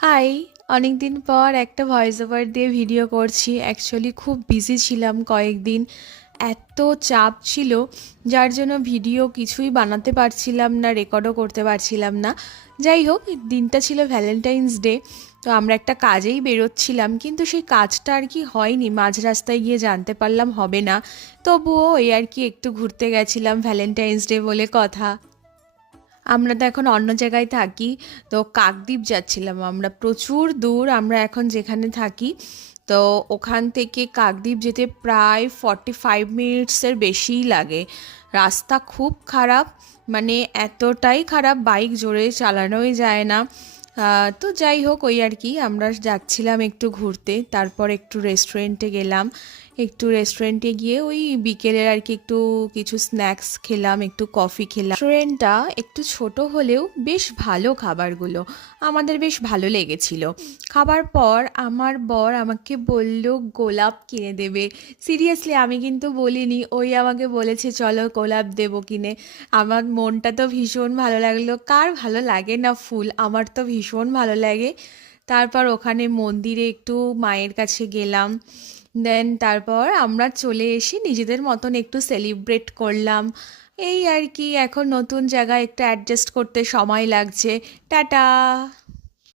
High! অনেকদিন পর একটা ভয়েস ওভার দিয়ে ভিডিও করছি। অ্যাকচুয়ালি খুব বিজি ছিলাম কয়েকদিন। এত চাপ ছিল যার জন্য ভিডিও কিছুই বানাতে পারছিলাম না, রেকর্ডও করতে পারছিলাম না। যাই হোক, দিনটা ছিল ভ্যালেন্টাইন্স ডে। তো আমরা একটা কাজেই বেরোচ্ছিলাম, কিন্তু সেই কাজটা আর কি হয়নি। মাঝ রাস্তায় গিয়ে জানতে পারলাম হবে না। তবুও ওই আর কি একটু ঘুরতে গেছিলাম, ভ্যালেন্টাইন্স ডে বলে কথা। আমরা তো এখন অন্য জায়গায় থাকি। তো কাকদ্বীপ যাচ্ছিলাম আমরা, প্রচুর দূর আমরা এখন যেখানে থাকি। তো ওখান থেকে কাকদ্বীপ যেতে প্রায় 45 মিনিটসের বেশিই লাগে। রাস্তা খুব খারাপ, মানে এতটাই খারাপ বাইক জোরে চালানোই যায় না। তো যাই হোক, ওই আর কি আমরা যাচ্ছিলাম একটু ঘুরতে, তারপর একটু রেস্টুরেন্টে গেলাম। একটু রেস্টুরেন্টে গিয়ে ওই বিকেলের আর কি একটু কিছু স্ন্যাক্স খেলাম, একটু কফি খেলাম। রেস্টুরেন্টটা একটু ছোট হলেও বেশ ভালো খাবারগুলো, আমাদের বেশ ভালো লেগেছিল। খাবার পর আমার বর আমাকে বলল গোলাপ কিনে দেবে। সিরিয়াসলি আমি কিন্তু বলিনি, ওই আমাকে বলেছে চলো গোলাপ দেবো কিনে। আমার মনটা তো ভীষণ ভালো লাগলো। কার ভালো লাগে না ফুল, আমার তো ভীষণ ভালো লাগে। তারপর ওখানে মন্দিরে একটু মায়ের কাছে গেলাম। দেন তারপর আমরা চলে এসে নিজেদের মতন একটু সেলিব্রেট করলাম। এই আর কি, এখন নতুন জায়গায় একটু অ্যাডজাস্ট করতে সময় লাগছে। টাটা।